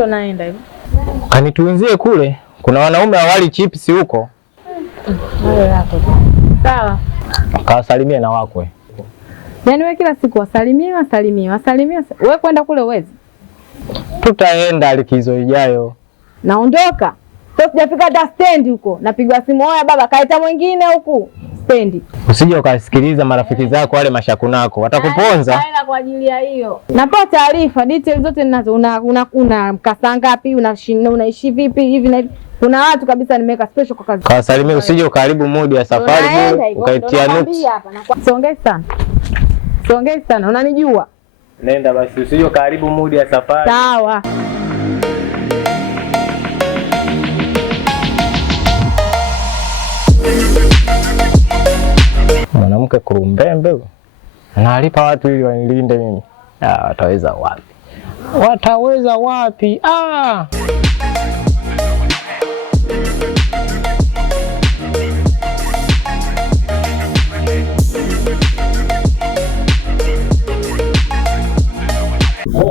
ndo naenda hivi. Kanitunzie kule. Kuna wanaume hawali chips huko. Hayo hapo. Sawa. Kawasalimie na wakwe. Yaani wewe kila siku wasalimie. Wewe kwenda kule uwezi? Tutaenda likizo ijayo. Naondoka. Sasa sijafika hata stand huko. Napigwa simu, "Oya baba, kaita mwingine huku." Stand. Usije ukasikiliza marafiki zako wale mashakunako. Watakuponza. Naenda kwa ajili ya hiyo. Napata taarifa, details zote ninazo. Una mkasa ngapi, unaishi vipi hivi na hivi. Kuna watu kabisa nimeweka special kwa kazi. Kawasalimie, usije ukaribu mood ya safari bure ukaitia nuksi. Siongei sana, unanijua. Nenda basi, usije ukaribu mood ya safari. Sawa. Mwanamke kurumbembe. Analipa watu ili wanilinde mimi. Wataweza wapi? Wataweza wapi?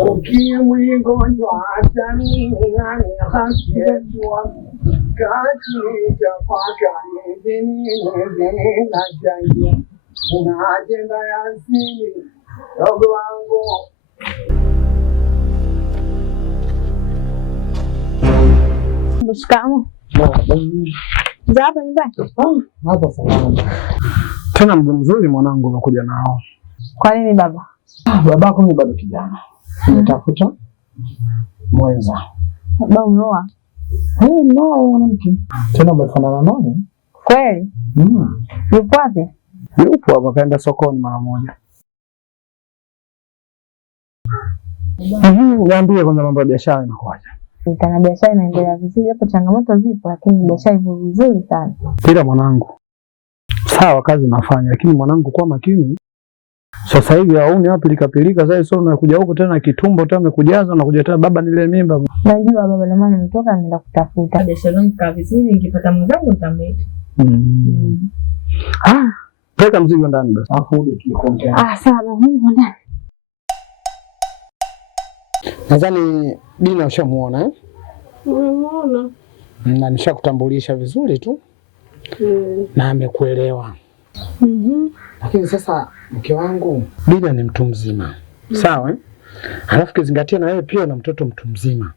Ukimwi gonjwa hatari hasiyejua kati chapaka nini na changia una ajenda ya asili dogo wangu. Shikamoo. Za hapa nyumbani? Hapa salama. Tena mguu mzuri mwanangu unakuja nao. Kwa nini baba? Babako ni bado kijana. Nitafuta mwenza. Baba umeoa? Nao mwanamke. Tena umefanana naye? Kweli? Yupo wapi? Yupo hapa, kaenda sokoni mara moja. Niambie kwanza mambo ya biashara inakuaje? Kana biashara inaendelea vizuri, hapo changamoto zipo lakini biashara ipo vizuri sana. Ila mwanangu, sawa kazi nafanya lakini mwanangu kwa makini. Sasa hivi hauni wapi pilika sasa sio unakuja huko tena kitumbo tena umekujaza na kuja tena baba nile mimba. Najua baba na mama nimetoka naenda kutafuta. Biashara yangu kaa vizuri, nikipata mzangu nitamleta. Peka mzigo ndani basi. Afu uje tukontea. Sawa, mimi ndani. Nadhani Dina ushamuona eh? Umemuona? Na nishakutambulisha vizuri tu. Na amekuelewa. Lakini sasa mke wangu Dina ni mtu mzima. Sawa eh? Halafu kizingatia na wewe pia na mtoto mtu mzima.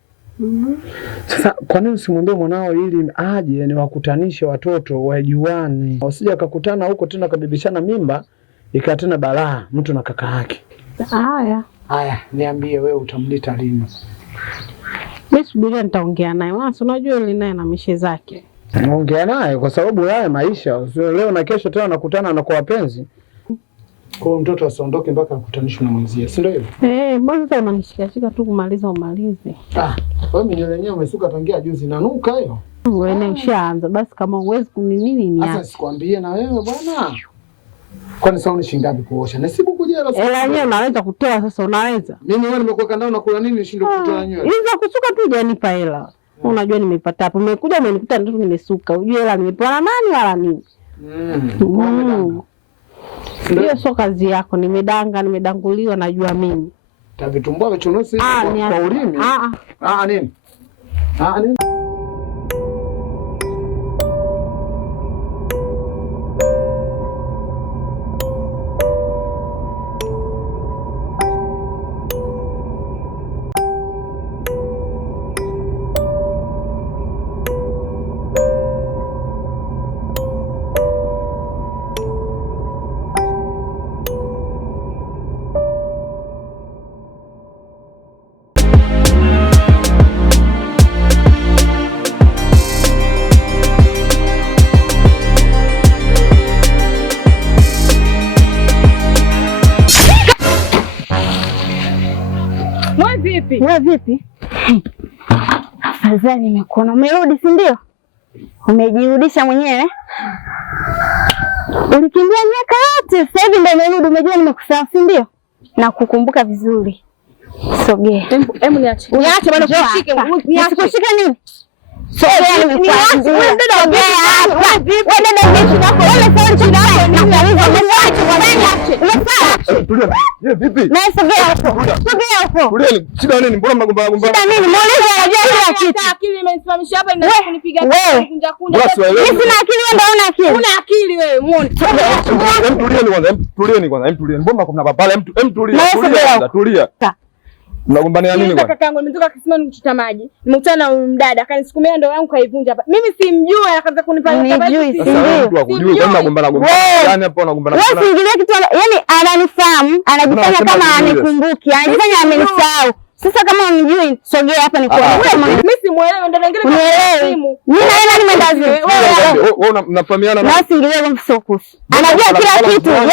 Sasa kwa nini usimwambie mwanao ili aje ni wakutanishe watoto wajuane? Wasije wakakutana huko tena kabibishana mimba ikawa tena balaa mtu na kaka yake. Haya, niambie wewe utamleta lini? Mimi subiria nitaongea naye. Unajua yule naye na mishe zake. Naongea naye kwa sababu haya maisha. Leo na kesho tena nakutana na kwa wapenzi. Kwa mtoto asiondoke mpaka akutanishwe na mwenzie. Si ndio hivyo? Mbona sasa unanishika tu kumaliza umalize? Wewe mwenyewe wenyewe umesuka tangia juzi nanuka hiyo. Wewe ushaanza basi kama uwezi kunini ni sasa sikwambie na wewe bwana. Kwani sasa unishingapi kuosha? Nasibu kujela sasa. Yenyewe unaweza kutoa sasa unaweza. Mimi wewe nimekuweka ndao na kula nini nishinde kutoa nyewe. Hizo kusuka tu hujanipa hela. Unajua nimeipata hapo. Umekuja umenikuta ndio nimesuka. Unajua hela nimepewa na nani wala nini? Hiyo sio kazi yako. Nimedanguliwa najua mimi. Tavitumbua vichunusi kwa ulimi. Nini? Nini? Wewe vipi? Afadhali nimekuona. Umerudi si ndio? Umejirudisha mwenyewe? Ulikimbia miaka yote, sasa hivi ndio umerudi, umejua nimekusahau si ndio? Na kukumbuka vizuri. Sogea. Hebu niache. Niache bado kushike. Nisikushike nini? Sogea nimekuacha. Wewe dada jeshi lako. Wewe sasa jeshi lako. Niache. Umefanya. Yeye vipi? Na sogea hapo. Sogea hapo. Tulieni. Shida nini? Mbona mnagombana? Shida nini? Muulize anajua kila kitu. Akili imenisimamisha hapa inataka kunipiga kunja kunja. Mimi sina akili, wewe ndio una akili. Una akili wewe, muone. Tulieni kwanza. Mbona kuna papala? Tulia. Mnagombania nini kwanza? Kaka yangu nimetoka kisimani kuchota maji. Nimekutana na mdada akanisukumia ndoo yangu kaivunja hapa. Mimi simjui akaanza kunipa habari. Mtu akujui kama unagombana. Yaani hapo unagombana. Wewe usiingilie kitu, yaani ananifahamu, anajifanya kama anikumbuki, anajifanya amenisahau. Sasa kama unijui sogea hapa nikuone. Mimi simuelewi ndio ngine kwa simu. Mimi naenda nimedazi. Wewe unafahamiana na usiingilie kwa focus. Anajua kila kitu. Yaani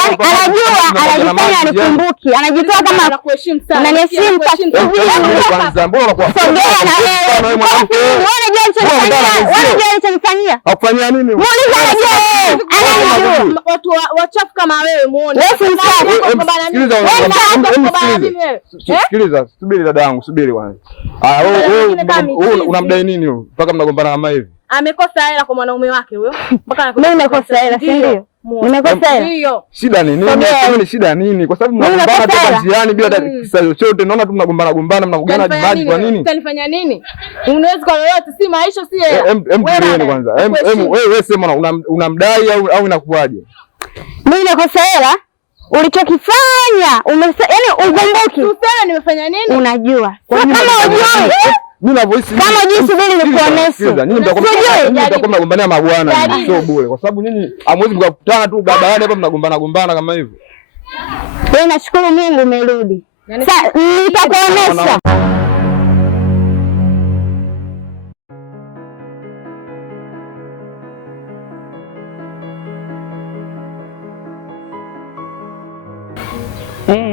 anajifanya anikumbuki. Anajitoa kama anakuheshimu sana. Unaniheshimu kwanza. Mbona unakuwa sogea na wewe. Unajua alichonifanyia? Hakufanyia nini? Muulize anajua. Watu wachafu kama wewe muone. Wewe si Sikiliza, subiri dada yangu, subiri kwanza. Wewe unamdai nini huyo? Mpaka mnagombana kama hivi? Amekosa hela kwa mwanaume wake huyo. Mpaka mimi nimekosa hela, si ndio? Nimekosa hela. Ndio. Shida ni nini? Ni shida nini? Kwa sababu mnagombana toka njiani bila kisa chochote. Naona tu mnagombana mnavugana maji kwa nini? Utanifanya nini? Unaweza kwa lolote, si maisha si hela. Wewe kwanza. Wewe sema unamdai au inakuwaje? Mimi nimekosa hela. Ulichokifanya yaani ukumbuki. Usana nimefanya nini? Unajua. Kama unajua. Mimi na voice kama jinsi vile nikuonesha. Nyinyi mtakuwa mnagombania mabwana, sio bure. Kwa sababu nyinyi hamwezi mkakutana tu barabarani hapa mnagombana kama hivyo. Wewe nashukuru Mungu umerudi. Sasa nitakuonesha.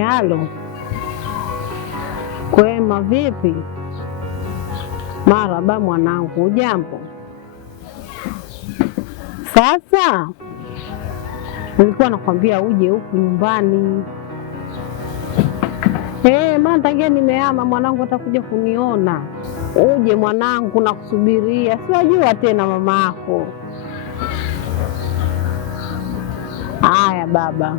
Halo. Kwema vipi? Marahaba mwanangu, ujambo? Sasa nilikuwa nakwambia uje huku nyumbani. Maana tangia nimehama mwanangu atakuja kuniona. Uje mwanangu, nakusubiria. Siwajua tena mama yako. Haya baba.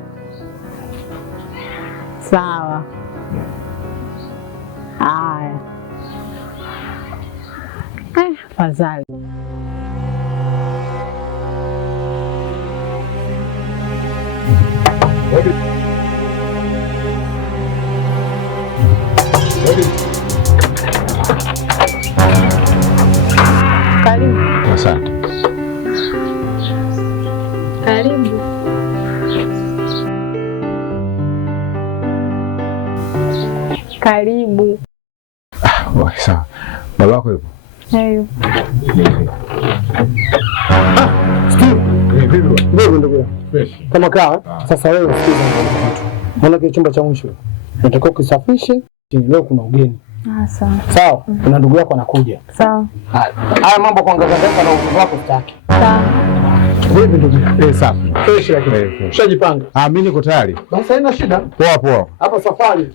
Sawa. Haya. Fadhali. Karibu. Asante. Karibu. Karibu. Sawa. Babako yupo? Hayo. Ndio ndugu yangu. Kama kaa sasa wewe usikize watu. Maana kile chumba cha mwisho natakiwa kusafishe. Leo kuna ugeni. Sawa. Sawa. Kuna ndugu yako anakuja. Sawa. Haya mambo kuangaza na uwezo wako sitaki. Sawa. Vipi ndugu? Safi. Fresh lakini. Ushajipanga? Mimi niko tayari. Basi haina shida. Poa. Hapa safari.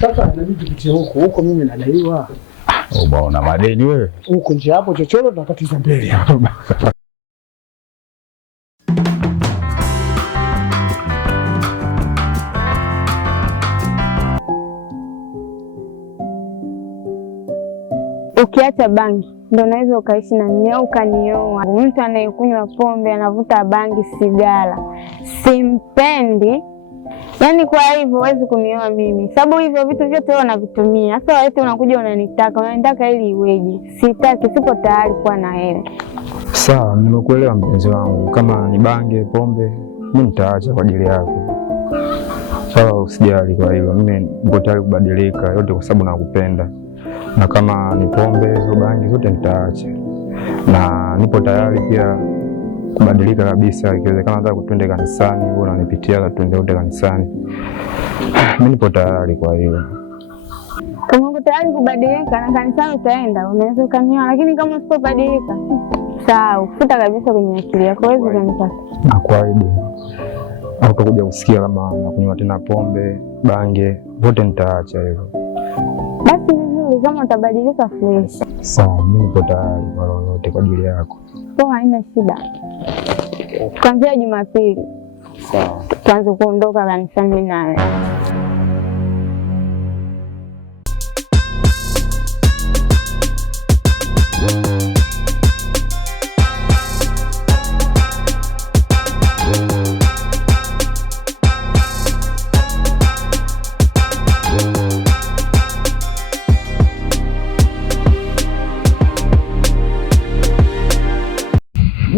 Sasa inabidi tupitie huko mimi nadaiwa. Unaona madeni wewe? Huko nje hapo chochoro tunakatiza mbele. Ukiacha bangi ndio unaweza ukaishi na mimi au ukanioa. Mtu anayekunywa pombe, anavuta bangi, sigara, simpendi. Yaani kwa hivyo huwezi kunioa mimi. Sababu hivyo vitu vyote wewe unavitumia. Sasa wewe unakuja unanitaka ili iweje? Sitaki, sipo tayari kuwa na wewe. Sawa, nimekuelewa mpenzi wangu. Kama ni bangi, pombe, mimi nitaacha kwa ajili yako. Sawa, usijali kwa hilo. Mimi niko tayari kubadilika yote kwa sababu nakupenda. Na kama ni pombe, hizo bangi zote nitaacha. Na nipo tayari pia kubadilika kabisa. Ikiwezekana hata twende kanisani, wewe unanipitia twende wote kanisani. Mimi nipo tayari kwa hiyo. Kama uko tayari kubadilika na kanisani utaenda, unaweza ukanioa, lakini kama usipobadilika, sawa, futa kabisa kwenye akili yako, huwezi kunipata. Nakuahidi. Au utakuja kusikia kama nakunywa tena pombe, bangi, wote nitaacha hivyo. Basi vizuri, kama utabadilika fresh. Sawa, mimi nipo tayari kwa lolote kwa ajili yako. Poa, haina shida. Kuanzia Jumapili Sawa. tuanze kuondoka kanisani nawe.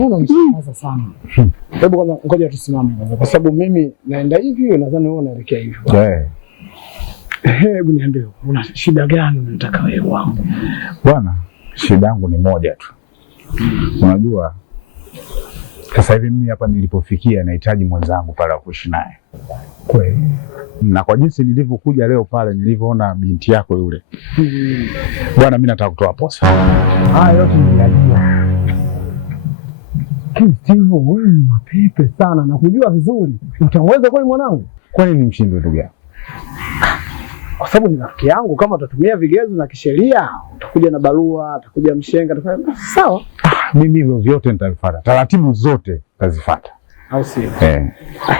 Unamshangaza sana. Hebu kwanza ngoja tusimame kwanza kwa sababu mimi naenda hivi nadhani wewe unaelekea hivi. Hebu niambie una shida gani unataka wewe wangu? Bwana, shida yangu ni moja tu. Unajua sasa hivi mimi hapa nilipofikia nahitaji mwenzangu pale kuishi naye. Kweli. Na kwa jinsi nilivyokuja leo pale nilivyoona binti yako yule. Bwana, mimi nataka kutoa posa. Haya yote ninajua. Steve, wewe ni mapepe sana na kujua vizuri. Utaweza kweli mwanangu? Kwani ni mshindwe ndugu yangu? Kwa sababu ni rafiki yangu, kama utatumia vigezo na kisheria, utakuja na barua, utakuja mshenga, utafanya sawa. Mimi hivyo vyote nitavifuata. Taratibu zote nitazifuata. Au sio?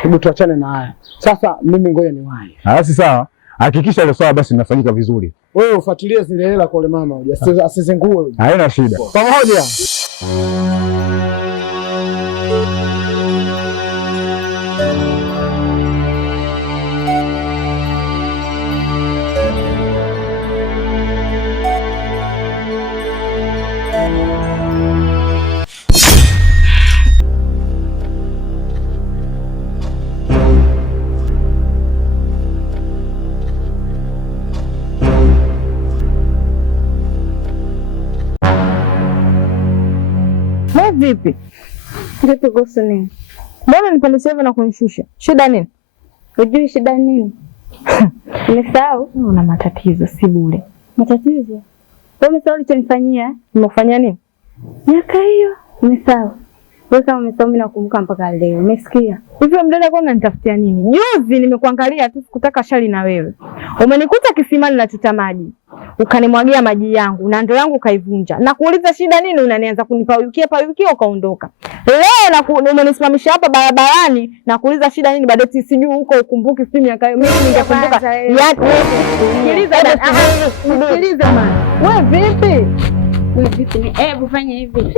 Hebu tuachane na haya. Sasa mimi ngoja niwahi. Basi sawa. Hakikisha ile swala basi linafanyika vizuri. Wewe ufuatilie zile hela kwa yule mama, asizengue. Haina shida. Pamoja. Vipi? Vipi kuhusu nini? Mbona nipandisha hivyo na kunishusha? Shida nini? Unajui shida nini? Umesahau? Una matatizo si bure. Matatizo? Wewe umesahau ulichonifanyia? Nimekufanyia nini? Miaka hiyo umesahau. Wewe kama umesahau mimi nakumbuka mpaka leo. Umesikia? Hivyo mdada kwa unanitafutia nini? Juzi nimekuangalia tu sikutaka shari na wewe. Umenikuta kisimani nachota maji. Ukanimwagia maji yangu na ndoo yangu kaivunja. Na kuuliza shida nini unanianza kunipaukia ukaondoka. Leo umenisimamisha hapa barabarani na kuuliza shida nini baadaye sijui huko ukumbuki simu miaka hiyo. Mimi ningekumbuka. Sikiliza man. Wewe vipi? Wewe vipi? Hebu fanya hivi.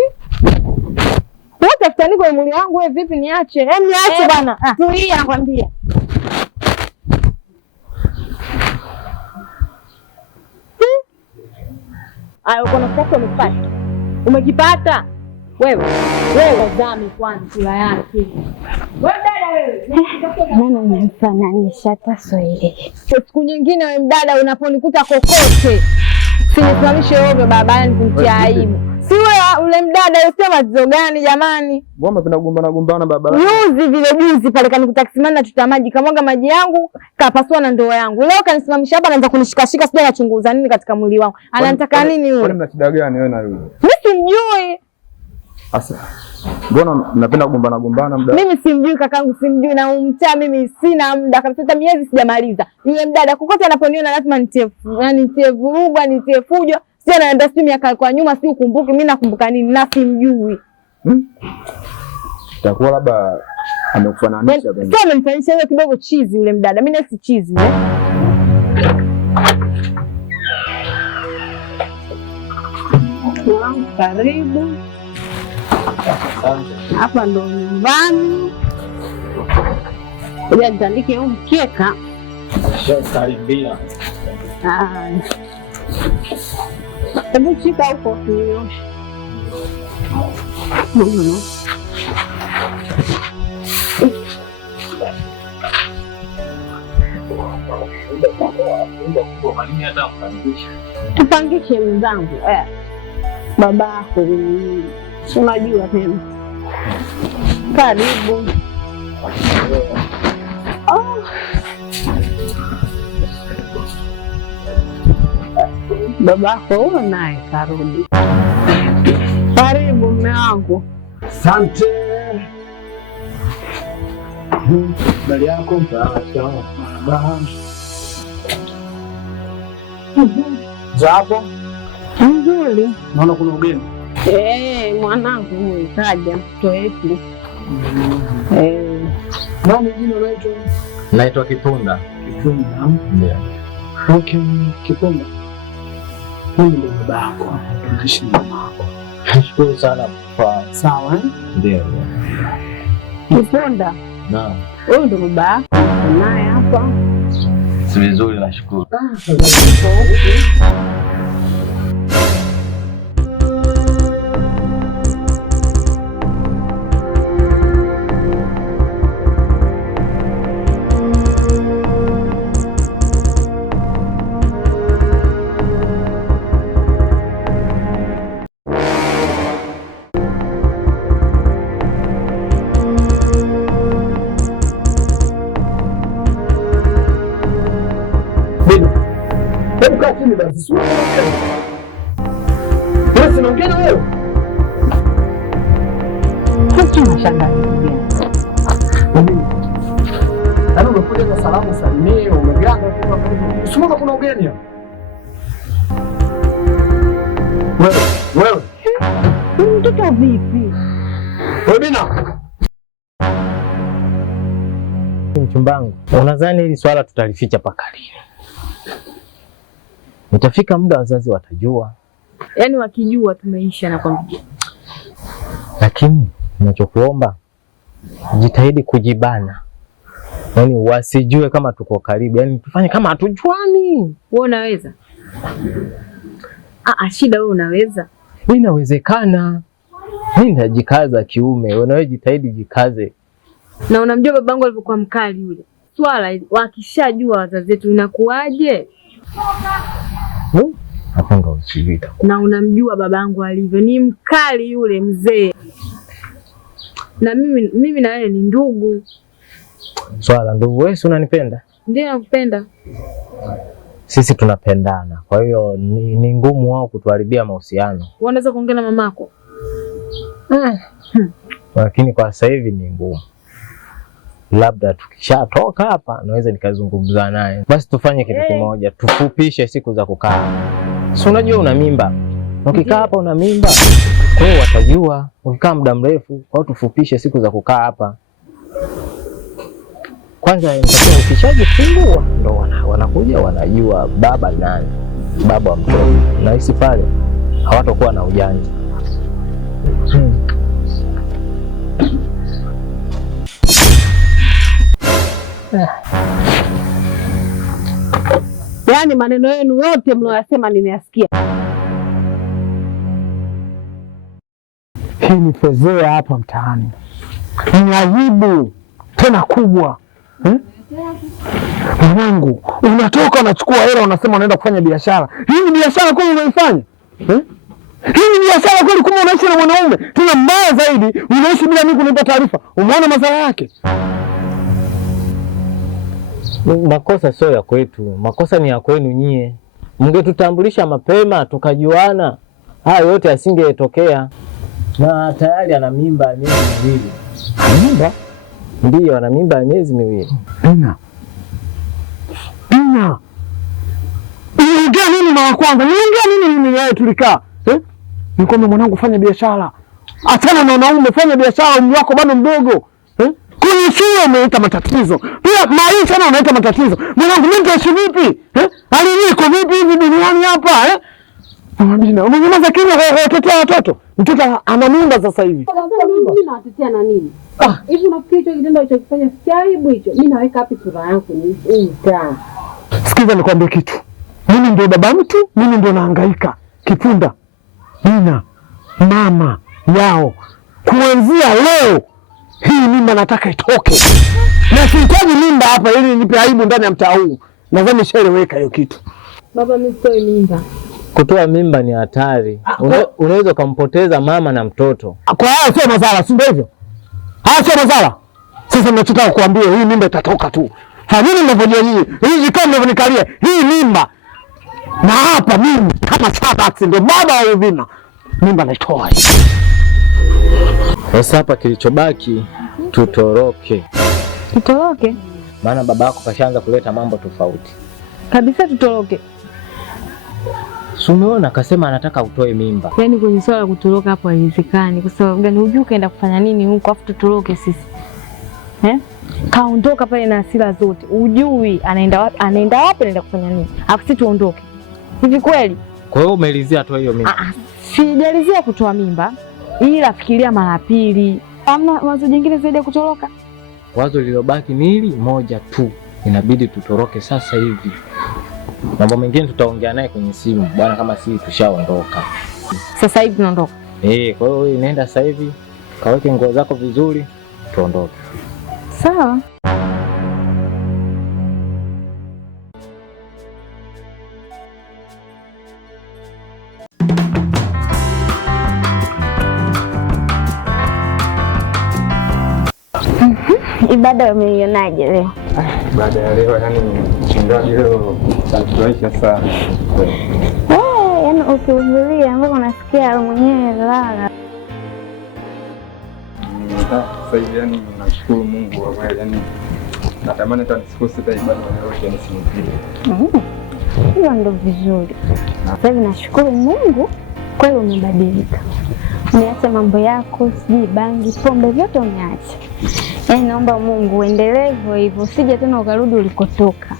Wewe tafutani kwa mwili wangu wewe vipi niache? Niache bwana. Tulia nakwambia. Ayo uko na poko umepata. Umekipata? Wewe wazame kwanza kula yake. Wewe dada wewe. Nani unamfananisha hata Swahili? Siku nyingine wewe mdada unaponikuta kokote. Sinisimamishe ovyo barabarani kumtia aibu. Si wewe ule mdada unasema tatizo gani jamani? Mbona tunapenda gombana barabarani? Juzi pale kanikuta kisimani nachota maji, kamwaga maji yangu, kapasua na ndoo yangu. Leo kanisimamisha hapa anaanza kunishikashika sijui anachunguza nini katika mwili wangu. Anataka nini yule? Kwani mna shida gani wewe na yule? Mimi simjui. Sasa mbona mnapenda gombana mdada? Mimi simjui kakangu, simjui na umtaa mimi sina muda kabisa, hata miezi sijamaliza. Yule mdada kokote anaponiona lazima nitie vurugu, nitie fujo. Sio naenda simu miaka kwa nyuma si ukumbuki, mimi nakumbuka nini na simjui. Itakuwa labda amekufananisha bwana. Sio amemfananisha yule kidogo chizi yule mdada. Mimi na si chizi yule. Karibu. Hapa ndo nyumbani. Ngoja nitandike huu mkeka. Karibia. Hebu shika huko nioshe. Tupangishe mzangu. Babako unajua tena. Karibu. Babako huyo naye karudi. Karibu mume wangu. Asante. Bali yako Japo nzuri. Naona kuna ugeni. Mwanangu huyu kaja mtoto wetu. Nani jina unaitwa? Naitwa Kipunda. Kipunda. Ndio. Okay, Kipunda. Mimi ndo baba yako. Tunaishi na mama yako. Nashukuru sana kwa sawa. Ndio. Kipunda. Naam. Huyu ndo baba yako. Naye hapa. Si vizuri, nashukuru. Hebu kaa chini basi. Wewe unaongea na wewe? Sasa unashangaa nini? Yaani umekuja kwa salamu salimie, umeganda tu hapo. Usimuona kuna ugeni hapa. Wewe. Mtoto vipi? Wewe Bina. Mchumbangu, unadhani hili swala tutalificha paka lini? Itafika muda wazazi watajua. Yaani wakijua tumeisha na kwambia. Lakini ninachokuomba jitahidi kujibana. Yaani wasijue kama tuko karibu. Yaani tufanye kama hatujuani. Wewe unaweza? Shida wewe unaweza? Inawezekana. Mimi najikaza kiume, wewe jitahidi jikaze. Na unamjua babangu alivyokuwa mkali yule. Swala wakishajua wazazi wetu inakuaje? Hapo ndo usivita. Na unamjua babangu alivyo, ni mkali yule mzee. Na mimi na wewe ni ndugu. Swala ndugu, wewe si unanipenda? Ndio nakupenda. Sisi tunapendana. Kwa hiyo ni ngumu wao kutuharibia mahusiano. Unaweza kuongea na mamako? Lakini kwa sasa hivi ni ngumu. Labda tukishatoka hapa naweza nikazungumza naye. Basi tufanye kitu kimoja, tufupishe siku za kukaa. Si unajua una mimba. Ukikaa hapa una mimba. Kwa hiyo watajua ukikaa muda mrefu, kwa hiyo tufupishe siku za kukaa hapa. Kwanza nitakuwa ukishajifungua ndo wanakuja wanajua baba nani, baba wa mtoto. Na hisi pale hawatakuwa na ujanja. Yaani maneno yenu yote mnayoyasema nimeyasikia. Hii ni fezea hapa mtaani. Ni aibu tena kubwa. Mwanangu, unatoka unachukua hela unasema unaenda kufanya biashara. Hii ni biashara kweli unaifanya? Hii ni biashara kweli kama unaishi na mwanaume? Tuna mbaya zaidi, unaishi bila mimi kunipa taarifa. Umeona madhara yake? Makosa sio ya kwetu, makosa ni ya kwenu nyie. Mngetutambulisha mapema tukajuana, haya yote asingetokea. Na tayari ana mimba ya miezi miwili. Mimba? Ndio, ana mimba ya miezi miwili. Bina. Niongea nini mara kwanza? Niongea nini mimi naye tulikaa? Nikwambia mwanangu fanya biashara. Achana na wanaume, fanya biashara, umri wako bado mdogo. Kwenye shule umeleta matatizo. Pia maisha na unaleta matatizo. Mwanangu mimi nitaishi vipi? Hali niko vipi hivi duniani hapa? Mama Bina, umenyamaza kimya kwa kutetea watoto. Mtoto ana mimba sasa hivi. Mimi nawatetea na nini? Hivi unafikiri hicho kitendo alichokifanya si aibu hicho? Mimi naweka wapi sura yangu ni mtaa. Sikiza nikwambie kitu. Mimi ndio baba mtu, mimi ndio nahangaika. Kipunda. Bina, mama yao. Kuanzia leo hii mimba nataka itoke. Na sihitaji mimba hapa ili nipe aibu ndani ya mtaa huu. Nadhani nishaeleweka hiyo kitu. Baba mimi sitoi mimba. Kutoa mimba ni hatari. Unaweza kumpoteza mama na mtoto. Kwa hiyo sio madhara, si ndio hivyo? Sio madhara. Sasa ninachotaka kukuambia hii mimba itatoka tu. Fanyeni mnavyojua nyinyi. Hii kama mnavyonikalia, hii mimba. Na hapa mimi kama Sabax ndio baba wa Bina. Mimba naitoa hii. Sasa hapa kilichobaki tutoroke. Tutoroke? Maana baba yako kashaanza kuleta mambo tofauti. Kabisa tutoroke. Si umeona akasema anataka utoe mimba. Yaani kwenye swala la kutoroka hapo haiwezekani. Kwa sababu gani? Hujui kaenda kufanya nini huko afu tutoroke sisi. Kaondoka pale na hasira zote. Ujui anaenda wapi, anaenda kufanya nini. Alafu sisi tuondoke. Hivi kweli? Kwa hiyo umelizia tu hiyo mimba? Sijalizia kutoa mimba. Ila fikiria mara pili. Hamna wazo jingine zaidi ya kutoroka? Wazo lilobaki ni hili moja tu. Inabidi tutoroke sasa hivi. Mambo mengine tutaongea naye kwenye simu. Bwana kama sisi tushaondoka. Sasa hivi tunaondoka. Kwa hiyo wewe nenda sasa hivi. Kaweke nguo zako vizuri, tuondoke. Sawa. Ibada umeionaje leo? Baada ya leo, yani mchungaji leo alifurahisha sana. Yaani ukihudhuria ambapo unasikia mwenyewe lala. Sasa hivi yani nashukuru Mungu kwa kweli, yani natamani hata nisikose hata ibada yoyote nisimtie. Hiyo ndo vizuri. Sasa hivi nashukuru Mungu kweli umebadilika. Umeacha mambo yako, sijui bangi, pombe, vyote umeacha. Yaani naomba Mungu uendelee hivyo hivyo, usije tena ukarudi ulikotoka.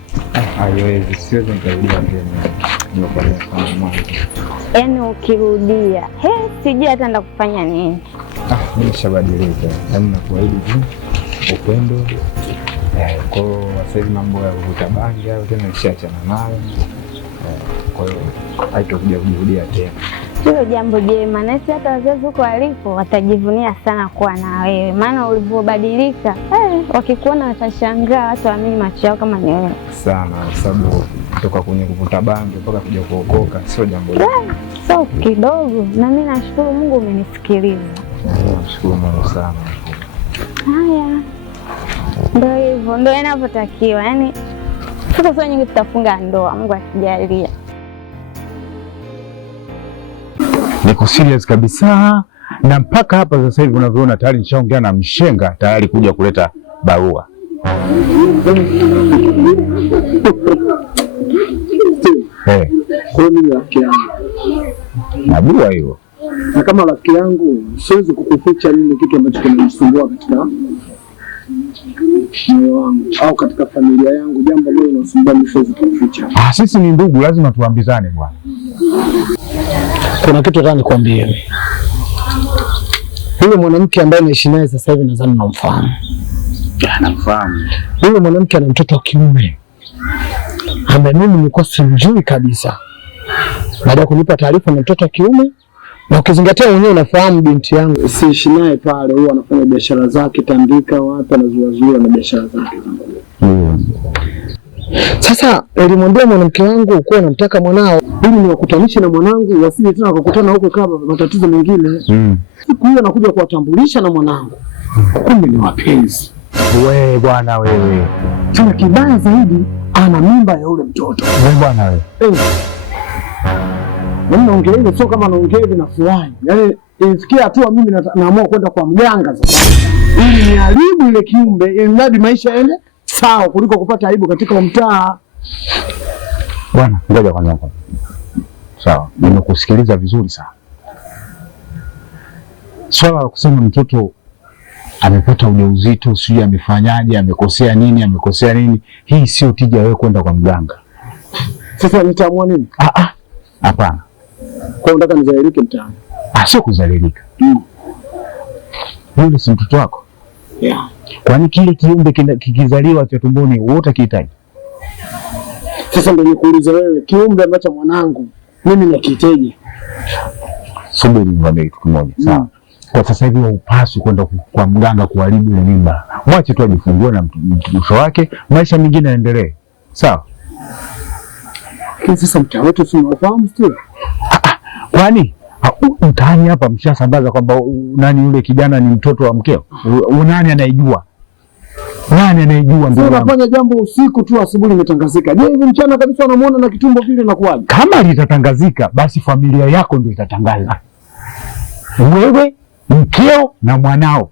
Haiwezi, siwezi nikarudia tena. Nimefanya mwanzo. Yaani ukirudia, sijui hata ndakufanya nini. Mimi nishabadilika. Yaani nakuahidi tu upendo. Kwa sasa hivi mambo ya kuvuta bangi au tena nishaachana nayo. Kwa hiyo haitakuja kujirudia tena. Hilo jambo jema, na sisi hata wazazi huko walipo watajivunia sana kuwa na wewe, maana ulivyobadilika wakikuona watashangaa, watu waamini macho yao kama ni wewe sana, sababu kutoka kwenye kuvuta bangi mpaka kuja kuokoka sio jambo dogo. Sio kidogo, na mimi nashukuru Mungu umenisikiliza. Nashukuru Mungu sana. Haya, ndio hivyo, ndio inavyotakiwa. Yaani siku sio nyingi tutafunga ndoa, Mungu akijalia. Niko serious kabisa, na mpaka hapa sasa hivi unavyoona tayari nishaongea na mshenga tayari kuja kuleta barua. Kwa mimi rafiki yangu najua hiyo, na kama rafiki yangu siwezi kukuficha nini kitu ambacho kinanisumbua katika moyo wangu au katika familia yangu. Jambo leo linasumbua, mimi siwezi kukuficha. Sisi ni ndugu, lazima tuambizane bwana. Kuna kitu nataka nikwambie. Yule mwanamke ambaye naishi naye sasa hivi nadhani unamfahamu. Namfahamu. Yule mwanamke ana mtoto wa kiume ambaye mimi nilikuwa simjui kabisa. Baada ya kunipa taarifa na mtoto wa kiume, na ukizingatia mwenyewe unafahamu binti yangu siishi naye pale, huwa anafanya biashara zake Tandika, wapi anazuazua na biashara zake. Sasa nilimwambia mwanamke wangu kuwa namtaka mwanao ili niwakutanishe na mwanangu, wasije tena wakakutana huko kama matatizo mengine. Siku hiyo nakuja kuwatambulisha na mwanangu, kumbe ni wapenzi. Wewe bwana wewe. Tena kibaya zaidi ana mimba ya yule mtoto. Wewe bwana wewe. Mimi naongea hivyo sio kama naongea hivi na furahi. Yaani ifikia hatua mimi naamua kwenda kwa mganga sasa. Ili niharibu ile kiumbe, ili mradi maisha yaende sawa kuliko kupata aibu katika mtaa. Bwana, ngoja kwanza. Sawa, nimekusikiliza vizuri sana. Swala la kusema mtoto amepata ujauzito, sijui amefanyaje, amekosea nini, hii sio tija wewe kwenda kwa mganga. Sasa nitaamua nini? Hapana. Kwa hiyo nataka nizalilike mtaani. Sio kuzalilika. Yule si mtoto wako? Yeah. Kwani kile kiumbe kikizaliwa cha tumboni wote kihitaji? Sasa ndio nikuulize wewe, kiumbe ambacho mwanangu mimi nakihitaji. Subiri niwaambie kitu kimoja, sawa? Kwa sasa hivi upaswi kwenda kwa mganga kuharibu ile mimba. Mwache tu ajifungue na mtoto wake, maisha mengine yaendelee. Sawa? Sasa mtaa wetu si unafahamu sio? Kwani mtaani hapa mshasambaza kwamba nani yule kijana ni mtoto wa mkeo? Nani anayejua? Ndio unafanya jambo usiku tu, asubuhi limetangazika. Je, hivi mchana kabisa unamuona na kitumbo vile na kuaje? Kama litatangazika basi familia yako ndio itatangaza. Wewe, mkeo na mwanao.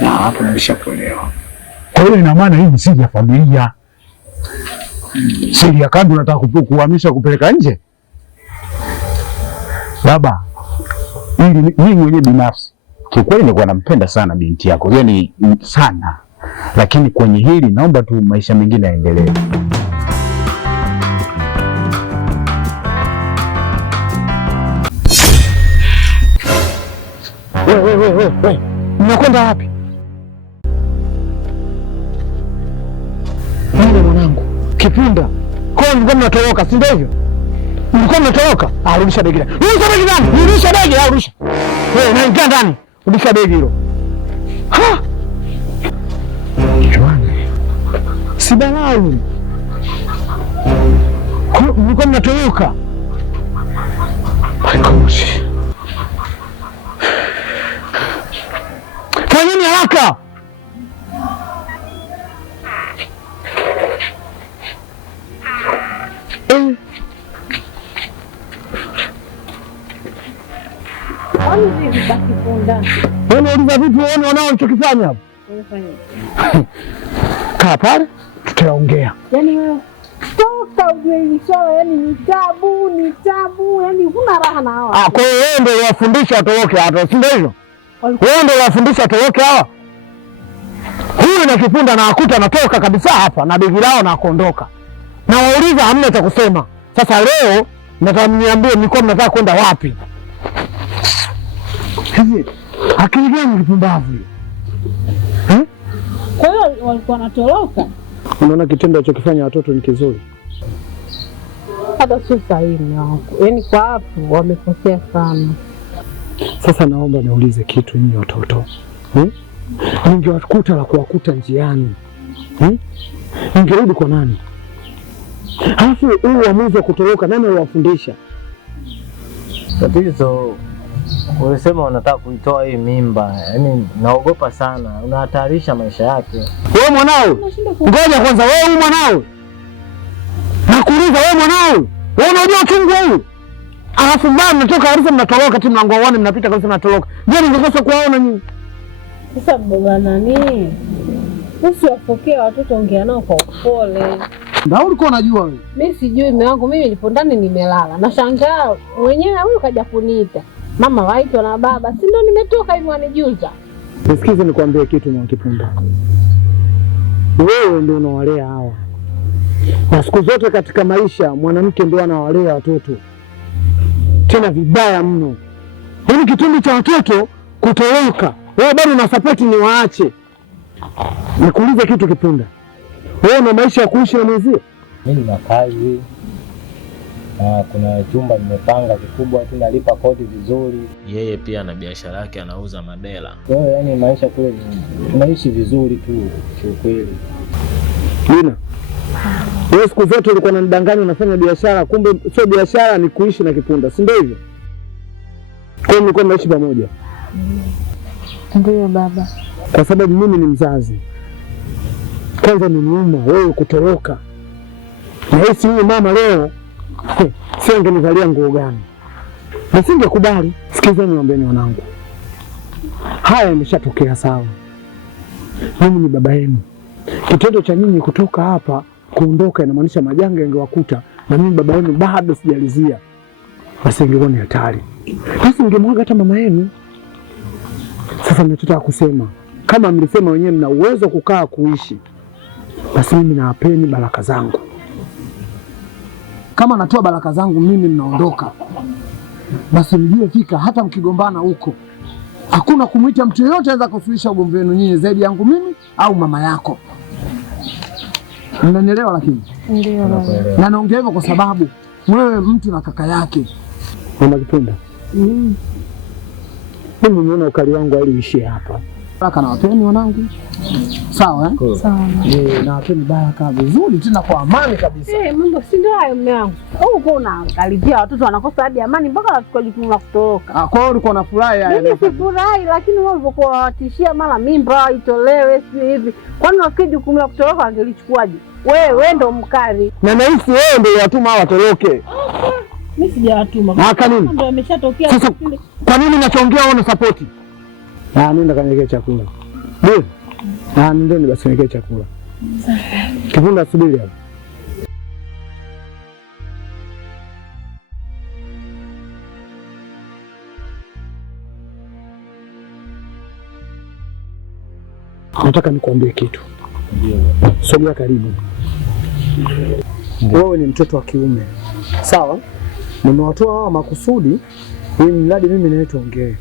Na hapo nimeshakuelewa. Kwa hiyo ina maana hii ni siri ya familia. Siri ya kando nataka kuhamisha kupeleka nje. Baba, ili mimi mwenyewe binafsi kiukweli nilikuwa nampenda sana binti yako, yaani sana, lakini kwenye hili naomba tu maisha mengine yaendelee. Wewe, mnakwenda wapi? Mimi mwanangu, Kipunda. Kwa nini mnatoroka, si ndio hivyo? Mlikuwa mnatoroka? Rudisha begi. Rudisha begi ndani. Rudisha begi, rudisha. Wewe unaingia ndani. Rudisha begi hilo. Ha! Juana. Si balaa. Mlikuwa mnatoroka. Haikoshi. Fanyeni haraka. Unauliza vitu wanao walichokifanya hapo. Kaa pale tutaongea. Yaani wewe toka ujue hili swala, yaani ni tabu, yaani huna raha na hawa. Kwa hiyo wewe ndio unawafundisha watoroke hapa, si ndio hivyo? Wewe ndio unawafundisha watoroke hawa. Huyu na Kipunda na akuta anatoka kabisa hapa na begi lao na kuondoka. Na wauliza hamna cha kusema. Sasa leo nataka mniambie mlikuwa mnataka kwenda wapi? Hivi akili gani kipumbavu hiyo? Kwa hiyo walikuwa wanatoroka. Unaona kitendo alichokifanya watoto ni kizuri? Hata sio sahihi mume wangu. Yaani kwa hapo wamekosea sana. Sasa naomba niulize kitu nyinyi watoto. Ningewakuta la kuwakuta njiani. Ningerudi kwa nani? Halafu huu uamuzi wa kutoroka nani aliwafundisha? Tatizo ulisema unataka kuitoa hii mimba, yaani naogopa sana, unahatarisha maisha yake. Wewe mwanao, ngoja kwanza, wewe mwanao. Nakuuliza wewe mwanao, wewe unajua uchungu huu? Alafu bado mnatoka Arusha mnatoroka tu mlango wao mnapita kabisa mnatoroka. Je, ningekosa kuwaona nyinyi? Sasa baba nani? Usiwapokee watoto, ongea nao kwa upole. Ndio ulikuwa unajua wewe? Mimi sijui mume wangu, mimi nipo ndani nimelala. Nashangaa mwenyewe huyu kaja kuniita. Mama waitwa na baba, si ndio nimetoka hivi wanijuza. Nisikize nikwambie kitu mwa Kipunda. Wewe ndio unawalea hawa. Na siku zote katika maisha mwanamke ndio anawalea watoto. Tena vibaya mno. Yaani kitendo cha watoto kutoroka, wewe bado una support ni waache. Nikuulize kitu Kipunda. Wewe una maisha ya kuishi na mwenzio? Mimi nina kazi. Kuna chumba nimepanga kikubwa tu, nalipa kodi vizuri. Yeye pia ana biashara yake, anauza madela. Kwa hiyo yani maisha kule tunaishi vizuri tu kiukweli. Lina, wewe siku zote ulikuwa unanidanganya unafanya biashara, kumbe sio biashara, ni kuishi na Kipunda, si ndio hivyo? Kwa hiyo mlikuwa mnaishi pamoja? Ndio baba. Kwa sababu mimi ni mzazi. Kwanza ni nyuma wewe kutoroka. Na hisi huyu mama leo sio ngenivalia nguo gani? Nisingekubali. Sikizeni niombeeni wanangu. Haya yameshatokea sawa. Mimi ni baba yenu. Kitendo cha nyinyi kutoka hapa kuondoka inamaanisha majanga yangewakuta, na mimi baba yenu bado sijalizia. Basi ingekuwa ni hatari. Basi ningemwaga hata mama yenu. Sasa ninachotaka kusema, kama mlisema wenyewe mna uwezo kukaa kuishi, basi mimi nawapeni baraka zangu. Kama natoa baraka zangu mimi mnaondoka, basi mjue fika hata mkigombana huko hakuna kumwita mtu yeyote aweza kusuluhisha ugomvi wenu nyinyi zaidi yangu mimi au mama yako. Mnanielewa? Lakini ndio baba. Na naongea hivyo kwa sababu wewe mtu na kaka yake. Mama Kipunda. Mimi nimeona ukali wangu aliishie hapa. Baraka na wapeni wanangu. Sawa Sawa. Na wapeni baraka vizuri tena kwa amani kabisa. Mambo si ndio hayo mume wangu. Huko unaangalizia watoto wanakosa hadi amani mpaka wachukue jukumu la kutoroka. Kwa hiyo ulikuwa unafurahi haya? Mimi sifurahi, lakini wao walikuwa watishia mara mimba itolewe si hivi. Kwani wafikiri jukumu la kutoroka angelichukuaje? Wewe ndo mkali. Na nahisi wewe ndio watuma watoroke. Mimi sijawatuma. Nini? Ndio ameshatokea. Sasa kwa nini unachoongea wewe una support? Nenda kaniwekee chakula. Ndio. Nendeni basi niwekee chakula. Kipunda subiri hapo. nataka nikuambie kitu. Sogea karibu. Wewe ni mtoto wa kiume, sawa? Nimewatoa hawa makusudi ili mradi mimi nawe tuongee.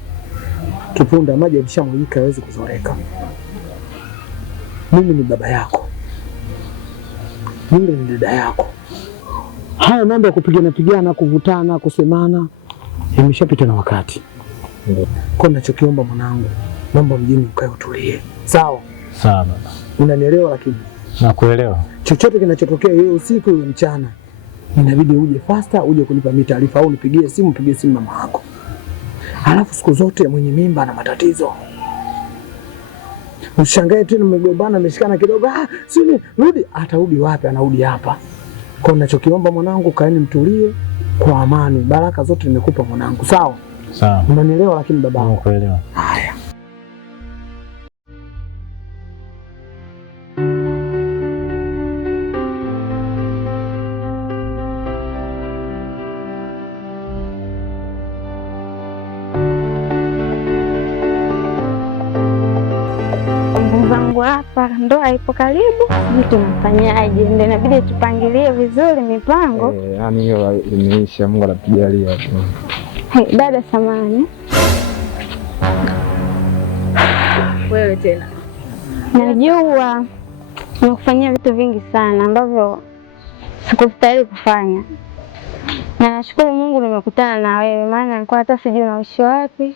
Kipunda maji yalishamwagika, hawezi kuzoreka. Mimi ni baba yako, mimi ni dada yako. Haya mambo ya kupigana, kuvutana, kusemana imeshapita na wakati. Kwa ninachokiomba mwanangu, naomba mjini ukae utulie. Sawa? Sawa baba. Unanielewa? Lakini nakuelewa. Chochote kinachotokea hiyo usiku hiyo mchana, inabidi uje faster, uje kunipa mimi taarifa au nipigie simu mama yako. Alafu siku zote mwenye mimba na matatizo. Ushangae tena mmegombana, mmeshikana kidogo, sini rudi, atarudi wapi? Anarudi hapa. Kwa ninachokiomba mwanangu, kaeni mtulie kwa amani. Baraka zote nimekupa mwanangu, sawa? Sawa. Unanielewa? Lakini baba, nakuelewa. Haya. Zangu hapa ndoa ipo karibu, sijui tunafanyaje? Ndio inabidi tupangilie vizuri mipango. Yaani hiyo imeisha, Mungu anatujalia tu. Dada samani, Wewe tena. Najua nimekufanyia vitu vingi sana ambavyo sikustahili kufanya, na nashukuru Mungu nimekutana na wewe, maana nilikuwa hata sijui naishi wapi.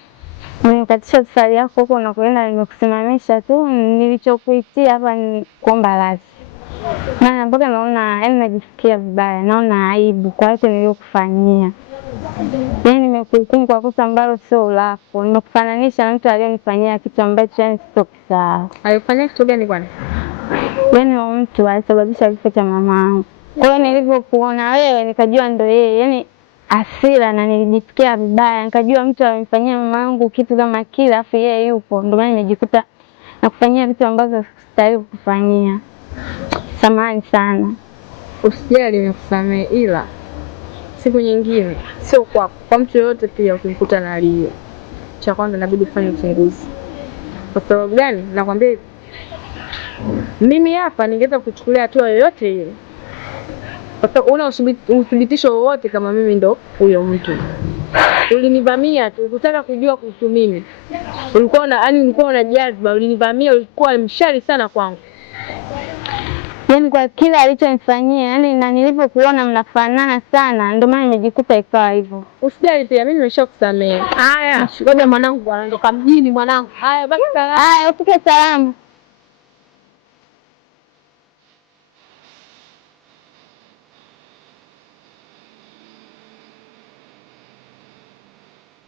Nimekatisha safari yako huko unakoenda, nimekusimamisha tu. Nilichokuitia hapa ni kuomba radhi, maana mpaka naona najisikia vibaya, naona aibu kwa yote niliyokufanyia. Yaani nimekuhukumu kwa kosa ambalo sio lako, nimekufananisha na mtu aliyonifanyia kitu ambacho sitokisahau. Alifanya kitu gani kwani? Yaani mtu alisababisha kifo cha mamangu. Kwa hiyo nilivyokuona wewe nikajua ndo yeye, yaani hasira, na nilijisikia vibaya, nikajua mtu amemfanyia mamangu kitu kama kile afu yeye yupo, ndio maana nimejikuta nakufanyia vitu ambavyo sitaki kukufanyia. Samahani sana. Usijali, nimekusamehe, ila siku nyingine sio kwako, kwa mtu yoyote pia ukimkuta na hali hiyo, cha kwanza inabidi ufanye uchunguzi. Kwa sababu gani? Nakwambia hivi, mimi hapa ningeweza kuchukulia hatua yoyote ile, kwa sababu una uthibitisho wowote kama mimi ndo huyo mtu. Ulinivamia tu, ukitaka kujua kuhusu mimi. Ulikuwa una jazba, ulinivamia, ulikuwa mshari sana kwangu. Yaani kwa kila alichonifanyia, yaani na nilivyokuona mnafanana sana, ndio maana nimejikuta ikawa hivyo. Usijali pia, mimi nimeshakusamehe. Haya, ngoja mwanangu anaondoka mjini mwanangu. Haya, baki salama. Haya, ufike salama.